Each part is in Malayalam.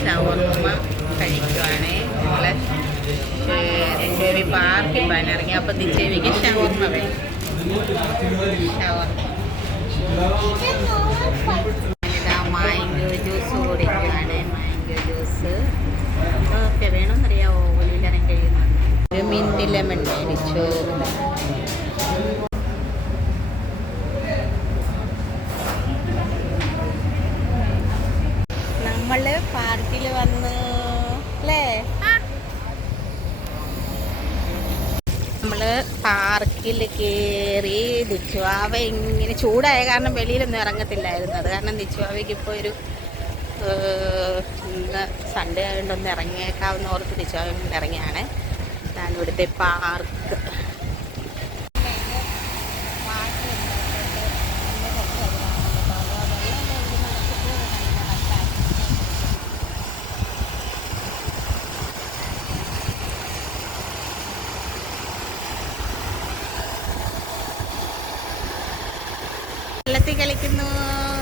ഷവർമ്മ കഴിക്കുവാണേ. നമ്മളെ ചെവി പാർക്കിൽ പനിറങ്ങി അപ്പം ചെവിക്ക് ഷവർമ്മ വേണം. ഷവർമ്മ. ഇതാ മാംഗോ ജ്യൂസ് കുടിക്കുവാണ് മാംഗോ ജ്യൂസ്. ഒക്കെ വേണമെന്നറിയാവോ ഇറങ്ങി കഴിയുന്നുണ്ട് ഒരു മിന്റ് ലെമൺ മേടിച്ചു. നമ്മൾ പാർക്കിൽ വന്ന് അല്ലേ? നമ്മൾ പാർക്കിൽ കയറി ദിച്ചുവാവ ഇങ്ങനെ ചൂടായ കാരണം വെളിയിലൊന്നും ഇറങ്ങത്തില്ലായിരുന്നു. അത് കാരണം ദിച്ചുവാവയ്ക്ക് ഇപ്പോൾ ഒരു ഇന്ന് സൺഡേ ആയതുകൊണ്ടൊന്ന് ഇറങ്ങിയേക്കാവുന്ന ഓർത്ത് ദിച്ചുവാവ ഇറങ്ങിയാണ്. ഞാൻ ഇവിടുത്തെ പാർക്ക് വെള്ളത്തിൽ കളിക്കുന്നു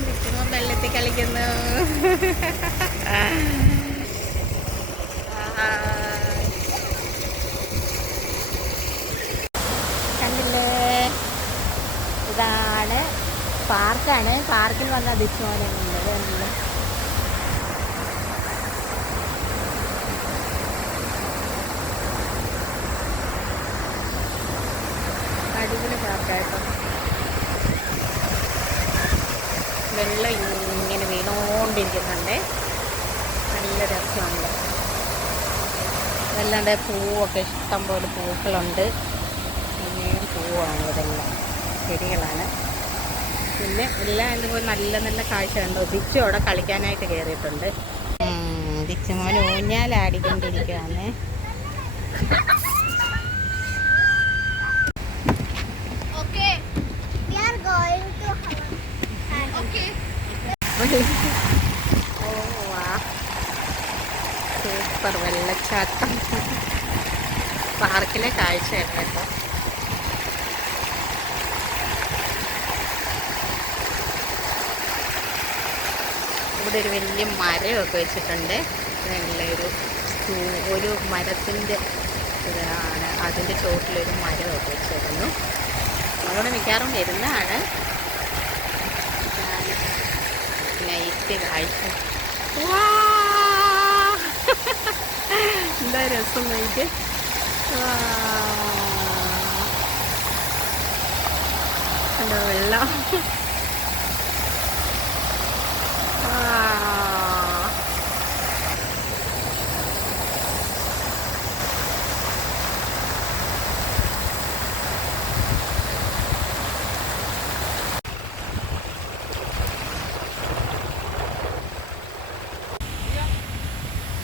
നിൽക്കുമ്പോൾ വെള്ളത്തിൽ കളിക്കുന്നു. കണ്ടില്ലേ? ഇതാണ് പാർക്കാണ്. പാർക്കിൽ വന്ന കണ്ടില്ലേ? അടിപൊളി പാർക്കായിട്ടോ വെള്ളം ഇങ്ങനെ വീണോണ്ടിരിക്കുന്നുണ്ട് നല്ല രസമുണ്ട്. വല്ലാണ്ട് പൂവൊക്കെ ഇഷ്ടം പോലെ പൂക്കളുണ്ട്. പിന്നെയും പൂവാണ് ഇതെല്ലാം. ചെടികളാണ്. പിന്നെ എല്ലാം ഇതുപോലെ നല്ല നല്ല കാഴ്ച കണ്ടു. ദിച്ചു അവിടെ കളിക്കാനായിട്ട് കയറിയിട്ടുണ്ട് ദിച്ചു മോൻ ഊഞ്ഞാലാടിക്കൊണ്ടിരിക്കുകയാണ് ഓ വാ സൂപ്പർ വെള്ളച്ചാട്ടം. പാർക്കിലെ കാഴ്ചയാണ് കേട്ടോ. ഇവിടെ ഒരു വലിയ മരമൊക്കെ വെച്ചിട്ടുണ്ട്. നല്ലൊരു ഒരു മരത്തിന്റെ ഇതാണ്. അതിന്റെ ചോട്ടിലൊരു മരമൊക്കെ വെച്ചിരുന്നു. നമ്മളോട് മിക്കവാറും വരുന്നതാണ്. നൈറ്റ് കാഴ്ച വാ! എന്താ രസം വെള്ളം?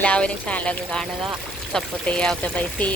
എല്ലാവരും ചാനലൊക്കെ കാണുക. സപ്പോർട്ട് ചെയ്യുക. Okay bye C